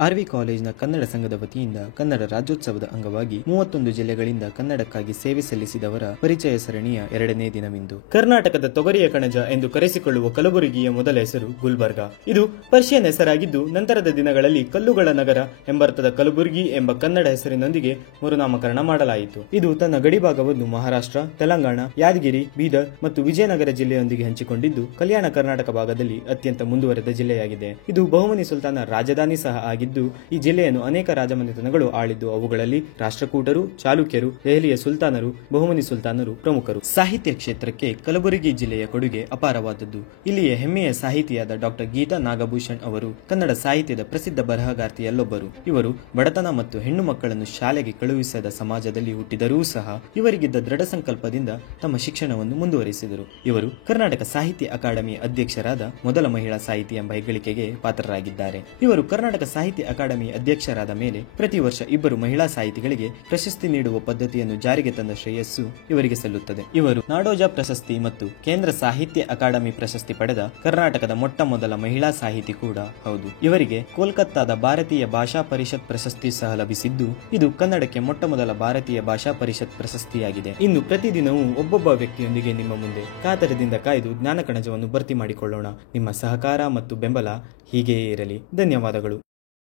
R V ಕಾಲೇಜಿನ ಕನ್ನಡ ಸಂಘದ ವತಿಯಿಂದ ಕನ್ನಡ ರಾಜ್ಯೋತ್ಸವದ ಅಂಗವಾಗಿ 31 ಜಿಲ್ಲೆಗಳಿಂದ ಕನ್ನಡಕ್ಕಾಗಿ ಸೇವೆ ಸಲ್ಲಿಸಿದವರ ಪರಿಚಯ ಸರಣಿಯ 2ನೇ ದಿನವಿಂದು ಕರ್ನಾಟಕದ ತೊಗರಿಯ ಕಣಜ ಎಂದು ಕರೆಸಿಕೊಳ್ಳುವ ಕಲಬುರಗಿಯ ಮೊದಲ ಹೆಸರು ಗುಲ್ಬರ್ಗಾ. ಇದು ಪರ್ಷಿಯನ್ ಹೆಸರಾಗಿದ್ದು ನಂತರದ ದಿನಗಳಲ್ಲಿ ಕಲ್ಲುಗಳ ನಗರ ಎಂಬರ್ಥದ ಕಲಬುರಗಿ ಎಂಬ ಕನ್ನಡ ಹೆಸರಿನೊಂದಿಗೆ ಮರುನಾಮಕರಣ ಮಾಡಲಾಯಿತು. ಇದು ತನ್ನ ಗಡಿಭಾಗವನ್ನು ಮಹಾರಾಷ್ಟ್ರ, ತೆಲಂಗಾಣ, ಯಾದಗಿರಿ, ಬೀದರ್ ಮತ್ತು ವಿಜಯನಗರ ಜಿಲ್ಲೆಯೊಂದಿಗೆ ಹಂಚಿಕೊಂಡಿದ್ದು ಕಲ್ಯಾಣ ಕರ್ನಾಟಕ ಭಾಗದಲ್ಲಿ ಅತ್ಯಂತ ಮುಂದುವರೆದ ಜಿಲ್ಲೆಯಾಗಿದೆ. ಇದು ಬಹುಮನಿ ಸುಲ್ತಾನ ರಾಜಧಾನಿ ಸಹ ಆಗಿದ್ದು ಈ ಜಿಲ್ಲೆಯನ್ನು ಅನೇಕ ರಾಜಮನೆತನಗಳು ಆಳಿದ್ದು ಅವುಗಳಲ್ಲಿ ರಾಷ್ಟ್ರಕೂಟರು, ಚಾಲುಕ್ಯರು, ದೆಹಲಿಯ ಸುಲ್ತಾನರು, ಬಹುಮನಿ ಸುಲ್ತಾನರು ಪ್ರಮುಖರು. ಸಾಹಿತ್ಯ ಕ್ಷೇತ್ರಕ್ಕೆ ಕಲಬುರಗಿ ಜಿಲ್ಲೆಯ ಕೊಡುಗೆ ಅಪಾರವಾದದ್ದು. ಇಲ್ಲಿಯ ಹೆಮ್ಮೆಯ ಸಾಹಿತಿಯಾದ ಡಾಕ್ಟರ್ ಗೀತಾ ನಾಗಭೂಷಣ್ ಅವರು ಕನ್ನಡ ಸಾಹಿತ್ಯದ ಪ್ರಸಿದ್ಧ ಬರಹಗಾರ್ತಿಯಲ್ಲೊಬ್ಬರು. ಇವರು ಬಡತನ ಮತ್ತು ಹೆಣ್ಣು ಮಕ್ಕಳನ್ನು ಶಾಲೆಗೆ ಕಳುಹಿಸದ ಸಮಾಜದಲ್ಲಿ ಹುಟ್ಟಿದರೂ ಸಹ ಇವರಿಗಿದ್ದ ದೃಢ ಸಂಕಲ್ಪದಿಂದ ತಮ್ಮ ಶಿಕ್ಷಣವನ್ನು ಮುಂದುವರಿಸಿದರು. ಇವರು ಕರ್ನಾಟಕ ಸಾಹಿತ್ಯ ಅಕಾಡೆಮಿ ಅಧ್ಯಕ್ಷರಾದ ಮೊದಲ ಮಹಿಳಾ ಸಾಹಿತಿ ಎಂಬ ಹೆಗ್ಗಳಿಕೆಗೆ ಪಾತ್ರರಾಗಿದ್ದಾರೆ. ಇವರು ಕರ್ನಾಟಕ ಸಾಹಿತ್ಯ ಅಕಾಡೆಮಿ ಅಧ್ಯಕ್ಷರಾದ ಮೇಲೆ ಪ್ರತಿ ವರ್ಷ ಇಬ್ಬರು ಮಹಿಳಾ ಸಾಹಿತಿಗಳಿಗೆ ಪ್ರಶಸ್ತಿ ನೀಡುವ ಪದ್ಧತಿಯನ್ನು ಜಾರಿಗೆ ತಂದ ಶ್ರೇಯಸ್ಸು ಇವರಿಗೆ ಸಲ್ಲುತ್ತದೆ. ಇವರು ನಾಡೋಜ ಪ್ರಶಸ್ತಿ ಮತ್ತು ಕೇಂದ್ರ ಸಾಹಿತ್ಯ ಅಕಾಡೆಮಿ ಪ್ರಶಸ್ತಿ ಪಡೆದ ಕರ್ನಾಟಕದ ಮೊಟ್ಟ ಮೊದಲ ಮಹಿಳಾ ಸಾಹಿತಿ ಕೂಡ ಹೌದು. ಇವರಿಗೆ ಕೋಲ್ಕತ್ತಾದ ಭಾರತೀಯ ಭಾಷಾ ಪರಿಷತ್ ಪ್ರಶಸ್ತಿ ಸಹ ಲಭಿಸಿದ್ದು ಇದು ಕನ್ನಡಕ್ಕೆ ಮೊಟ್ಟ ಮೊದಲ ಭಾರತೀಯ ಭಾಷಾ ಪರಿಷತ್ ಪ್ರಶಸ್ತಿಯಾಗಿದೆ. ಇನ್ನು ಪ್ರತಿದಿನವೂ ಒಬ್ಬೊಬ್ಬ ವ್ಯಕ್ತಿಯೊಂದಿಗೆ ನಿಮ್ಮ ಮುಂದೆ ಕಾತರದಿಂದ ಕಾಯ್ದು ಜ್ಞಾನ ಕಣಜವನ್ನು ಭರ್ತಿ ಮಾಡಿಕೊಳ್ಳೋಣ. ನಿಮ್ಮ ಸಹಕಾರ ಮತ್ತು ಬೆಂಬಲ ಹೀಗೆಯೇ ಇರಲಿ. ಧನ್ಯವಾದಗಳು.